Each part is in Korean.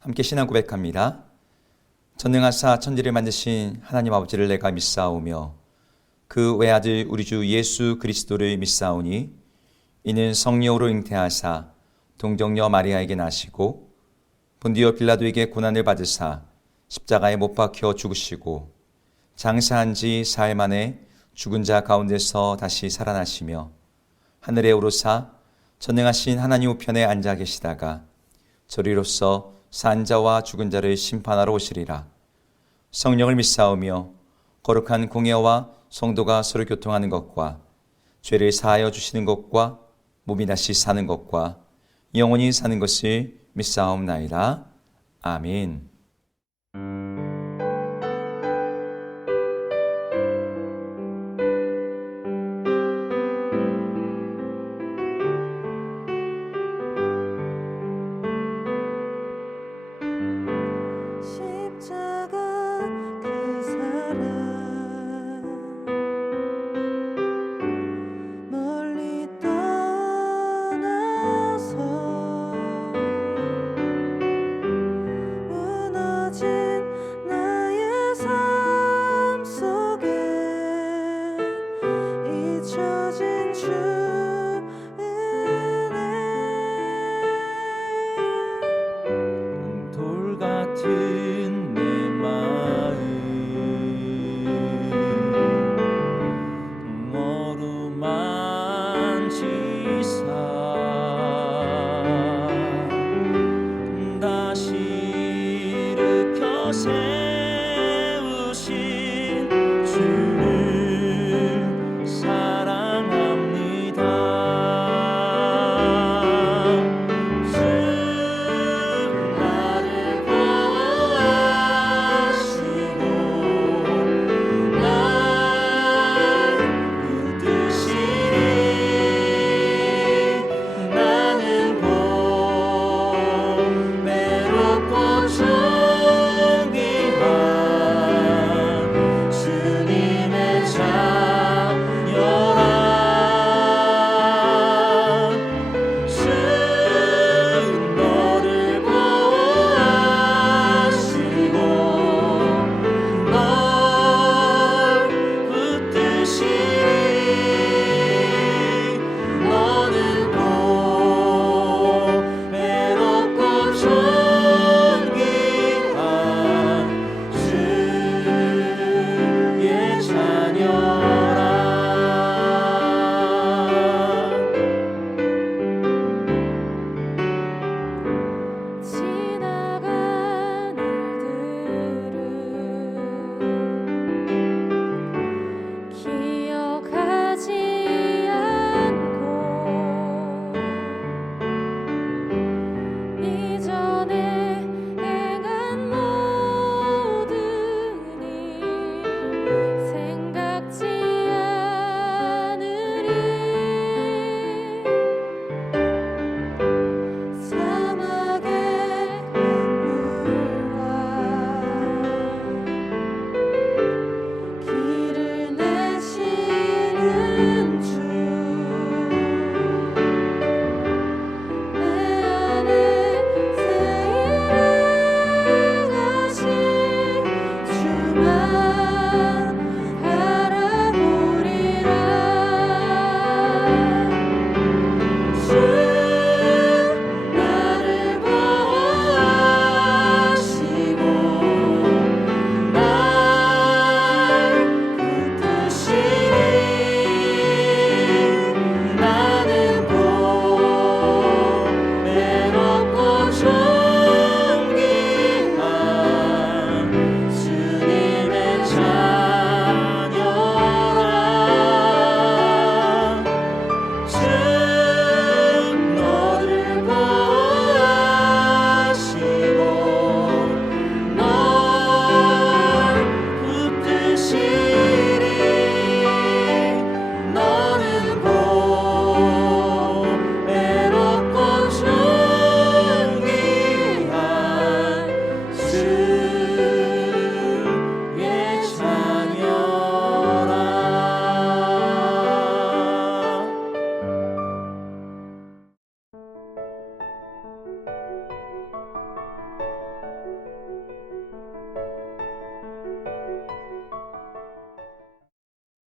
함께 신앙 고백합니다. 전능하사 천지를 만드신 하나님 아버지를 내가 믿사오며 그 외아들 우리 주 예수 그리스도를 믿사오니 이는 성령으로 잉태하사 동정녀 마리아에게 나시고 본디오 빌라도에게 고난을 받으사 십자가에 못 박혀 죽으시고 장사한 지 사흘 만에 죽은 자 가운데서 다시 살아나시며 하늘에 오르사 전능하신 하나님 우편에 앉아 계시다가 저리로서 산 자와 죽은 자를 심판하러 오시리라. 성령을 믿사오며 거룩한 공예와 성도가 서로 교통하는 것과 죄를 사하여 주시는 것과 몸이 다시 사는 것과 영원히 사는 것을 믿사옵나이다. 아멘. 십자가 그 사랑 멀리 떠나서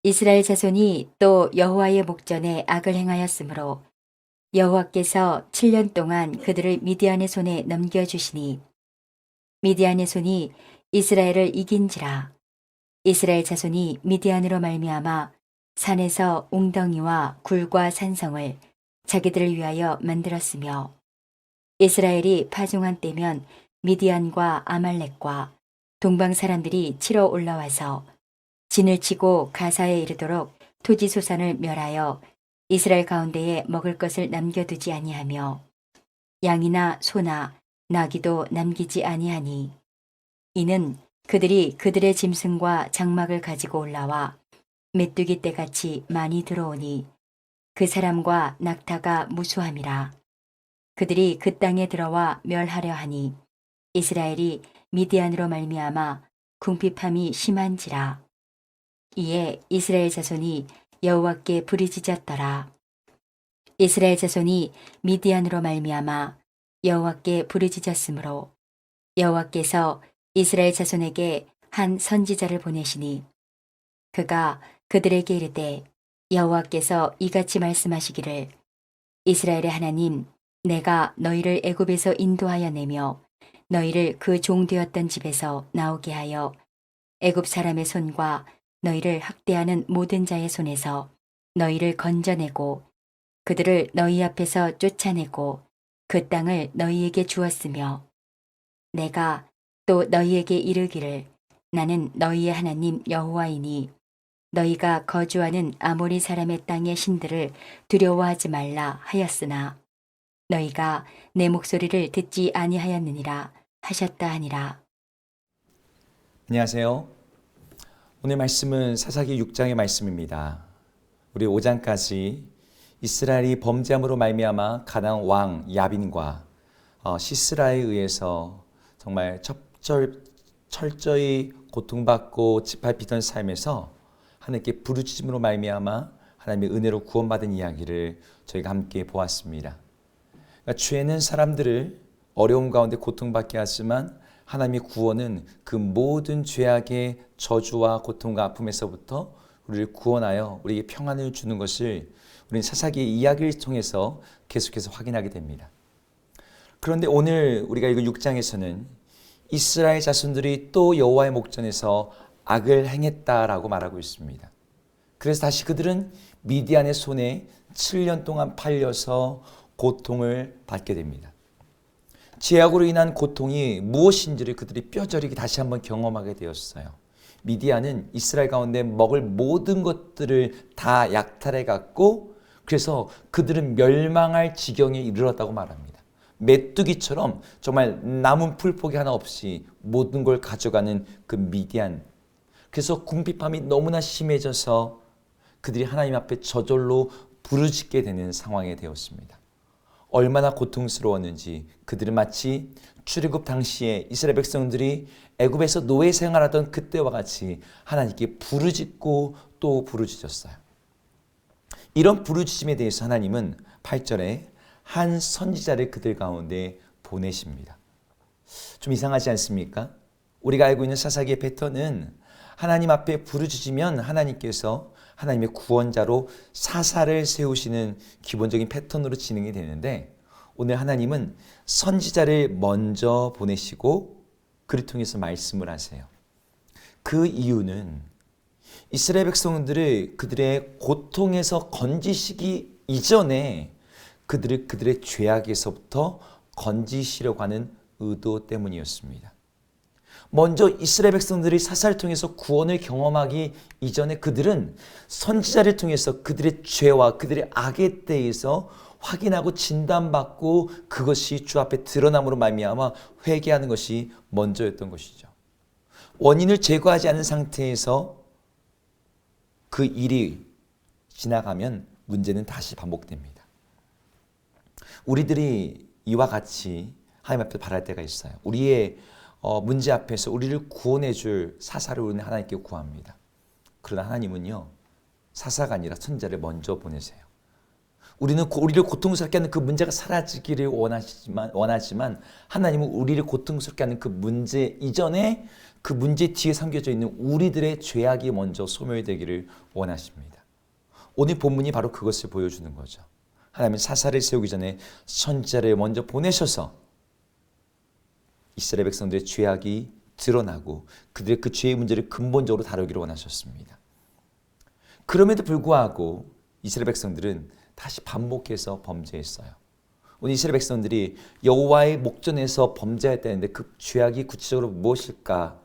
이스라엘 자손이 또 여호와의 목전에 악을 행하였으므로 여호와께서 7년 동안 그들을 미디안의 손에 넘겨주시니 미디안의 손이 이스라엘을 이긴지라. 이스라엘 자손이 미디안으로 말미암아 산에서 웅덩이와 굴과 산성을 자기들을 위하여 만들었으며 이스라엘이 파종한 때면 미디안과 아말렉과 동방 사람들이 치러 올라와서 진을 치고 가사에 이르도록 토지소산을 멸하여 이스라엘 가운데에 먹을 것을 남겨두지 아니하며 양이나 소나 나귀도 남기지 아니하니 이는 그들이 그들의 짐승과 장막을 가지고 올라와 메뚜기 떼같이 많이 들어오니 그 사람과 낙타가 무수함이라. 그들이 그 땅에 들어와 멸하려 하니 이스라엘이 미디안으로 말미암아 궁핍함이 심한지라. 이에 이스라엘 자손이 여호와께 부르짖었더라. 이스라엘 자손이 미디안으로 말미암아 여호와께 부르짖었으므로 여호와께서 이스라엘 자손에게 한 선지자를 보내시니 그가 그들에게 이르되 여호와께서 이같이 말씀하시기를 이스라엘의 하나님 내가 너희를 애굽에서 인도하여 내며 너희를 그 종 되었던 집에서 나오게 하여 애굽 사람의 손과 너희를 학대하는 모든 자의 손에서 너희를 건져내고 그들을 너희 앞에서 쫓아내고 그 땅을 너희에게 주었으며 내가 또 너희에게 이르기를 나는 너희의 하나님 여호와이니 너희가 거주하는 아모리 사람의 땅의 신들을 두려워하지 말라 하였으나 너희가 내 목소리를 듣지 아니하였느니라 하셨다 하니라. 안녕하세요. 오늘 말씀은 사사기 6장의 말씀입니다. 우리 5장까지 이스라엘이 범죄함으로 말미암아 가나안 왕 야빈과 시스라에 의해서 정말 철저히 고통받고 짓밟히던 삶에서 하나님께 부르짖음으로 말미암아 하나님의 은혜로 구원받은 이야기를 저희가 함께 보았습니다. 그러니까 죄는 사람들을 어려움 가운데 고통받게 하지만 하나님의 구원은 그 모든 죄악의 저주와 고통과 아픔에서부터 우리를 구원하여 우리에게 평안을 주는 것을 우리는 사사기의 이야기를 통해서 계속해서 확인하게 됩니다. 그런데 오늘 우리가 읽은 6장에서는 이스라엘 자손들이 또 여호와의 목전에서 악을 행했다라고 말하고 있습니다. 그래서 다시 그들은 미디안의 손에 7년 동안 팔려서 고통을 받게 됩니다. 죄악으로 인한 고통이 무엇인지를 그들이 뼈저리게 다시 한번 경험하게 되었어요. 미디안은 이스라엘 가운데 먹을 모든 것들을 다 약탈해 갔고 그래서 그들은 멸망할 지경에 이르렀다고 말합니다. 메뚜기처럼 정말 남은 풀포기 하나 없이 모든 걸 가져가는 그 미디안. 그래서 궁핍함이 너무나 심해져서 그들이 하나님 앞에 저절로 부르짖게 되는 상황이 되었습니다. 얼마나 고통스러웠는지 그들은 마치 출애굽 당시에 이스라엘 백성들이 애굽에서 노예 생활하던 그때와 같이 하나님께 부르짖고 또 부르짖었어요. 이런 부르짖음에 대해서 하나님은 8절에 한 선지자를 그들 가운데 보내십니다. 좀 이상하지 않습니까? 우리가 알고 있는 사사기의 패턴은 하나님 앞에 부르짖으면 하나님께서 하나님의 구원자로 사사를 세우시는 기본적인 패턴으로 진행이 되는데 오늘 하나님은 선지자를 먼저 보내시고 그를 통해서 말씀을 하세요. 그 이유는 이스라엘 백성들을 그들의 고통에서 건지시기 이전에 그들을 그들의 죄악에서부터 건지시려고 하는 의도 때문이었습니다. 먼저 이스라엘 백성들이 사사를 통해서 구원을 경험하기 이전에 그들은 선지자를 통해서 그들의 죄와 그들의 악에 대해서 확인하고 진단받고 그것이 주 앞에 드러남으로 말미암아 회개하는 것이 먼저였던 것이죠. 원인을 제거하지 않은 상태에서 그 일이 지나가면 문제는 다시 반복됩니다. 우리들이 이와 같이 하나님 앞에 바랄 때가 있어요. 우리의 문제 앞에서 우리를 구원해 줄 사사를 우리는 하나님께 구합니다. 그러나 하나님은요, 사사가 아니라 선지자를 먼저 보내세요. 우리는 우리를 고통스럽게 하는 그 문제가 사라지기를 원하지만 하나님은 우리를 고통스럽게 하는 그 문제 이전에 그 문제 뒤에 삼겨져 있는 우리들의 죄악이 먼저 소멸되기를 원하십니다. 오늘 본문이 바로 그것을 보여주는 거죠. 하나님은 사사를 세우기 전에 선지자를 먼저 보내셔서 이스라엘 백성들의 죄악이 드러나고 그들의 그 죄의 문제를 근본적으로 다루기를 원하셨습니다. 그럼에도 불구하고 이스라엘 백성들은 다시 반복해서 범죄했어요. 오늘 이스라엘 백성들이 여호와의 목전에서 범죄했다는데 그 죄악이 구체적으로 무엇일까?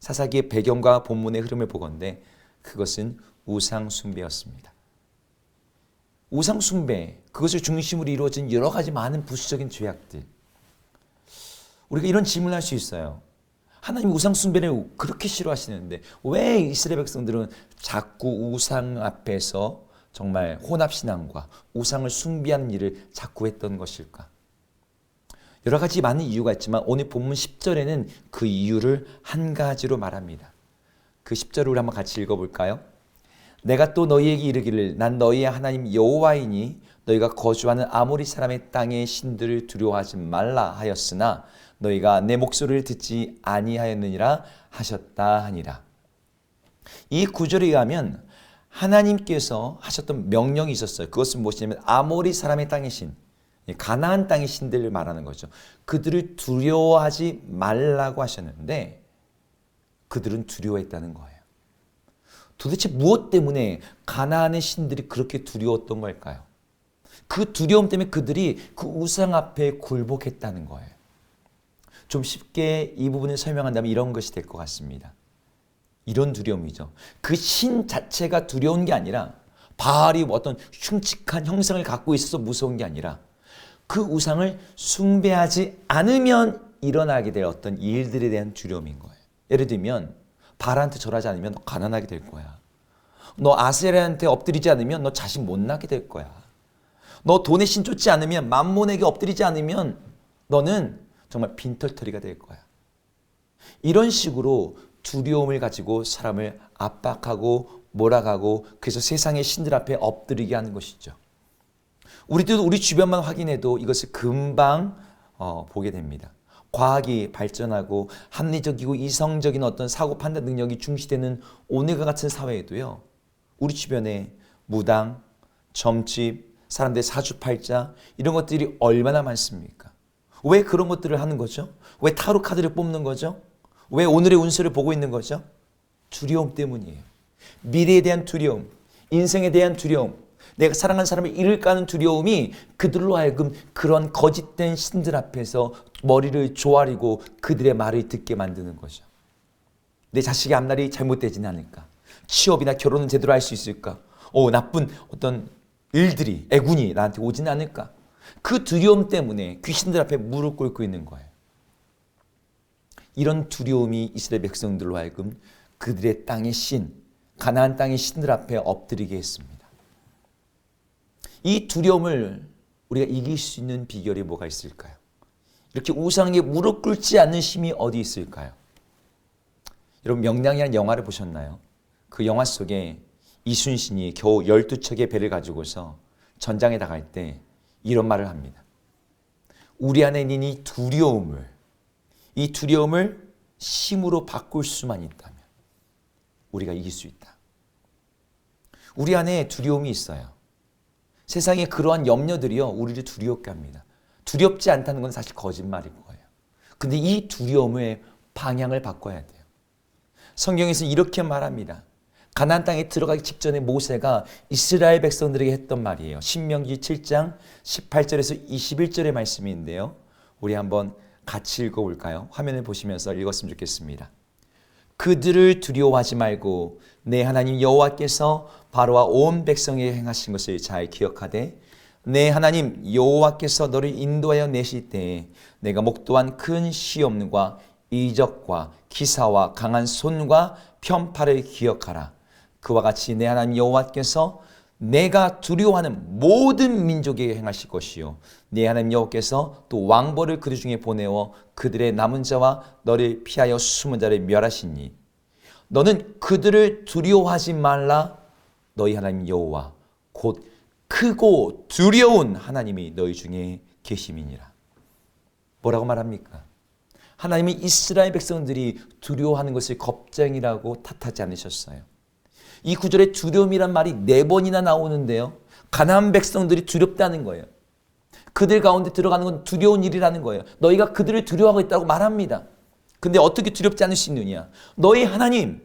사사기의 배경과 본문의 흐름을 보건대 그것은 우상 숭배였습니다. 우상 숭배, 그것을 중심으로 이루어진 여러 가지 많은 부수적인 죄악들. 우리가 이런 질문을 할 수 있어요. 하나님 우상 숭배를 그렇게 싫어하시는데 왜 이스라엘 백성들은 자꾸 우상 앞에서 정말 혼합신앙과 우상을 숭배하는 일을 자꾸 했던 것일까? 여러 가지 많은 이유가 있지만 오늘 본문 10절에는 그 이유를 한 가지로 말합니다. 그 10절을 우리 한번 같이 읽어볼까요? 내가 또 너희에게 이르기를 난 너희의 하나님 여호와이니 너희가 거주하는 아모리 사람의 땅의 신들을 두려워하지 말라 하였으나 너희가 내 목소리를 듣지 아니하였느니라 하셨다 하니라. 이 구절에 의하면 하나님께서 하셨던 명령이 있었어요. 그것은 무엇이냐면 아모리 사람의 땅의 신, 가나안 땅의 신들을 말하는 거죠. 그들을 두려워하지 말라고 하셨는데 그들은 두려워했다는 거예요. 도대체 무엇 때문에 가나안의 신들이 그렇게 두려웠던 걸까요? 그 두려움 때문에 그들이 그 우상 앞에 굴복했다는 거예요. 좀 쉽게 이 부분을 설명한다면 이런 것이 될 것 같습니다. 이런 두려움이죠. 그 신 자체가 두려운 게 아니라 바알이 어떤 흉측한 형상을 갖고 있어서 무서운 게 아니라 그 우상을 숭배하지 않으면 일어나게 될 어떤 일들에 대한 두려움인 거예요. 예를 들면 바알한테 절하지 않으면 너 가난하게 될 거야. 너 아세라한테 엎드리지 않으면 너 자식 못 낳게 될 거야. 너 돈에 신 쫓지 않으면 만몬에게 엎드리지 않으면 너는 정말 빈털터리가 될 거야. 이런 식으로 두려움을 가지고 사람을 압박하고 몰아가고 그래서 세상의 신들 앞에 엎드리게 하는 것이죠. 우리도 우리 주변만 확인해도 이것을 금방 보게 됩니다. 과학이 발전하고 합리적이고 이성적인 어떤 사고 판단 능력이 중시되는 오늘과 같은 사회에도요. 우리 주변에 무당, 점집, 사람들의 사주팔자 이런 것들이 얼마나 많습니까? 왜 그런 것들을 하는 거죠? 왜 타로 카드를 뽑는 거죠? 왜 오늘의 운세를 보고 있는 거죠? 두려움 때문이에요. 미래에 대한 두려움, 인생에 대한 두려움, 내가 사랑하는 사람을 잃을까 하는 두려움이 그들로 하여금 그런 거짓된 신들 앞에서 머리를 조아리고 그들의 말을 듣게 만드는 거죠. 내 자식의 앞날이 잘못되지는 않을까? 취업이나 결혼은 제대로 할 수 있을까? 나쁜 어떤 일들이, 애군이 나한테 오지는 않을까? 그 두려움 때문에 귀신들 앞에 무릎 꿇고 있는 거예요. 이런 두려움이 이스라엘 백성들로 하여금 그들의 땅의 신, 가나안 땅의 신들 앞에 엎드리게 했습니다. 이 두려움을 우리가 이길 수 있는 비결이 뭐가 있을까요? 이렇게 우상에 무릎 꿇지 않는 힘이 어디 있을까요? 여러분 명량이라는 영화를 보셨나요? 그 영화 속에 이순신이 겨우 12척의 배를 가지고서 전장에 나갈 때 이런 말을 합니다. 우리 안에 있는 이 두려움을 힘으로 바꿀 수만 있다면 우리가 이길 수 있다. 우리 안에 두려움이 있어요. 세상에 그러한 염려들이요 우리를 두렵게 합니다. 두렵지 않다는 건 사실 거짓말인 거예요. 근데 이 두려움의 방향을 바꿔야 돼요. 성경에서 이렇게 말합니다. 가나안 땅에 들어가기 직전에 모세가 이스라엘 백성들에게 했던 말이에요. 신명기 7장 18절에서 21절의 말씀인데요. 우리 한번 같이 읽어볼까요? 화면을 보시면서 읽었으면 좋겠습니다. 그들을 두려워하지 말고 내 하나님 여호와께서 바로와 온 백성에게 행하신 것을 잘 기억하되 내 하나님 여호와께서 너를 인도하여 내실 때에 내가 목도한 큰 시험과 이적과 기사와 강한 손과 편팔을 기억하라. 그와 같이 내 하나님 여호와께서 내가 두려워하는 모든 민족에게 행하실 것이요 내 하나님 여호와께서 또 왕벌을 그들 중에 보내어 그들의 남은 자와 너를 피하여 숨은 자를 멸하시니 너는 그들을 두려워하지 말라. 너희 하나님 여호와 곧 크고 두려운 하나님이 너희 중에 계심이니라. 뭐라고 말합니까? 하나님이 이스라엘 백성들이 두려워하는 것을 겁쟁이라고 탓하지 않으셨어요. 이 구절에 두려움이란 말이 4번이나 나오는데요. 가나안 백성들이 두렵다는 거예요. 그들 가운데 들어가는 건 두려운 일이라는 거예요. 너희가 그들을 두려워하고 있다고 말합니다. 근데 어떻게 두렵지 않을 수 있느냐? 너희 하나님,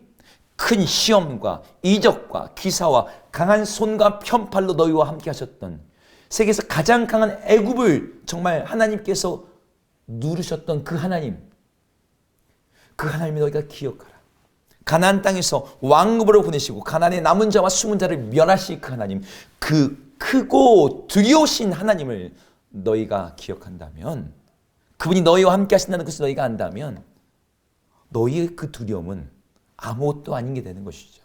큰 시험과 이적과 기사와 강한 손과 편팔로 너희와 함께 하셨던, 세계에서 가장 강한 애굽을 정말 하나님께서 누르셨던 그 하나님이 너희가 기억하라. 가나안 땅에서 왕급으로 보내시고 가나안의 남은 자와 숨은 자를 멸하실 그 하나님, 그 크고 두려우신 하나님을 너희가 기억한다면, 그분이 너희와 함께 하신다는 것을 너희가 안다면 너희의 그 두려움은 아무것도 아닌 게 되는 것이죠.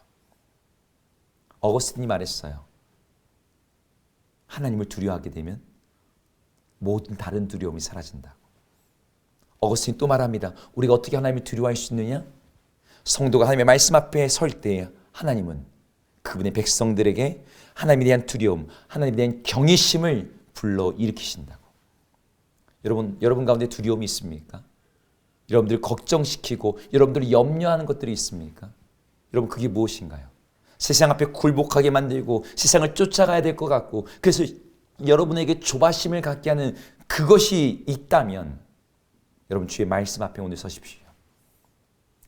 어거스틴이 말했어요. 하나님을 두려워하게 되면 모든 다른 두려움이 사라진다고. 어거스틴이 또 말합니다. 우리가 어떻게 하나님을 두려워할 수 있느냐? 성도가 하나님의 말씀 앞에 설 때 하나님은 그분의 백성들에게 하나님에 대한 두려움, 하나님에 대한 경외심을 불러일으키신다고. 여러분 가운데 두려움이 있습니까? 여러분들 걱정시키고 여러분들이 염려하는 것들이 있습니까? 여러분, 그게 무엇인가요? 세상 앞에 굴복하게 만들고 세상을 쫓아가야 될 것 같고, 그래서 여러분에게 조바심을 갖게 하는 그것이 있다면 여러분, 주의 말씀 앞에 오늘 서십시오.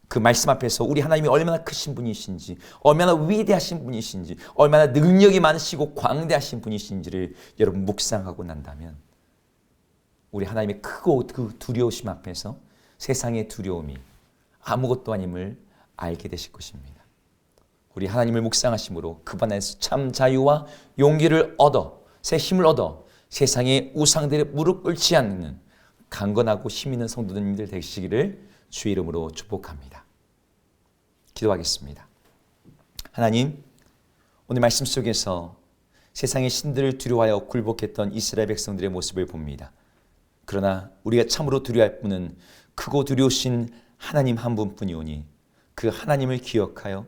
그 말씀 앞에서 우리 하나님이 얼마나 크신 분이신지, 얼마나 위대하신 분이신지, 얼마나 능력이 많으시고 광대하신 분이신지를 여러분 묵상하고 난다면 우리 하나님의 크고 그 두려우심 앞에서 세상의 두려움이 아무것도 아님을 알게 되실 것입니다. 우리 하나님을 묵상하심으로 그분 안에서 참 자유와 용기를 얻어, 새 힘을 얻어 세상의 우상들의 무릎 꿇지 않는 강건하고 힘 있는 성도님들 되시기를 주의 이름으로 축복합니다. 기도하겠습니다. 하나님, 오늘 말씀 속에서 세상의 신들을 두려워하여 굴복했던 이스라엘 백성들의 모습을 봅니다. 그러나 우리가 참으로 두려워할 분은 크고 두려우신 하나님 한 분뿐이오니 그 하나님을 기억하여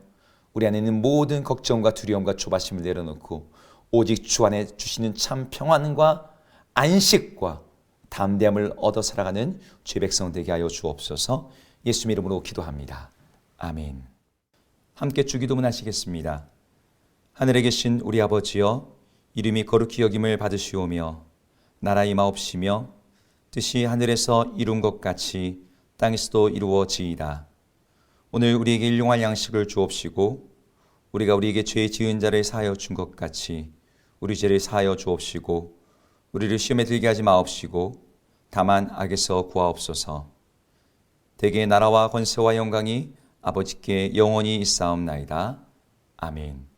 우리 안에 있는 모든 걱정과 두려움과 조바심을 내려놓고 오직 주 안에 주시는 참 평안과 안식과 담대함을 얻어 살아가는 주의 백성 되게 하여 주옵소서. 예수님 이름으로 기도합니다. 아멘. 함께 주기도문 하시겠습니다. 하늘에 계신 우리 아버지여, 이름이 거룩히 여김을 받으시오며 나라 임하옵시며 뜻이 하늘에서 이룬 것 같이 땅에서도 이루어지이다. 오늘 우리에게 일용할 양식을 주옵시고 우리가 우리에게 죄 지은 자를 사하여 준 것 같이 우리 죄를 사하여 주옵시고 우리를 시험에 들게 하지 마옵시고 다만 악에서 구하옵소서. 대개 나라와 권세와 영광이 아버지께 영원히 있사옵나이다. 아멘.